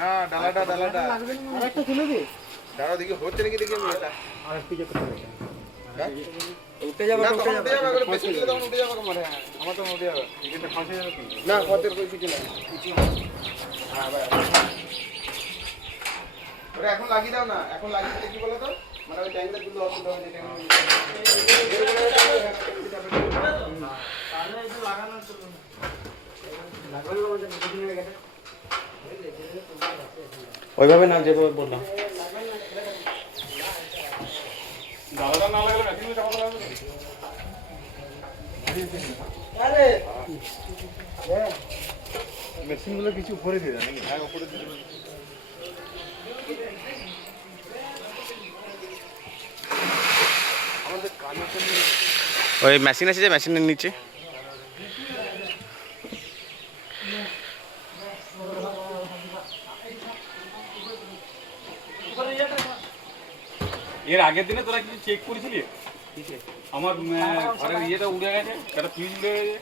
না ডালাটা আরেকটা তুলে দে। ডালা দেখি হচ্ছে নাকি দেখি আমি এটা আর একটু যে করতে হবে। উঠে যাবে করে বেশি দিলে তখন উঠে যাবে মারে আমার তো উঠে যাবে এটা ফাঁসে যাবে কি? না কতের কই কিছু না হ্যাঁ ভাই ওরে এখন লাগিয়ে দাও না এখন লাগিয়ে দিলে কি বলো তো মানে ওই ট্যাঙ্কটা গুলো অসুবিধা হয়ে যায় তাহলে এটা লাগানো চলবে না। লাগানো আমাদের দুদিন হয়ে গেছে। ওইভাবে না যেভাবে বললাম। দাদা না লাগালে মেশিন চাপা লাগবে। আরে মেশিন গুলো কিছু উপরে দিয়ে দেন নাকি? হ্যাঁ উপরে দিতে আমাদের কানে তো ওই মেশিন আছে যে মেশিনের নিচে। এর আগের দিনে তোরা কিছু চেক করেছিলি? আমার ঘরের ইয়েটা উড়ে গেছে, একটা ফিউজ উড়ে গেছে।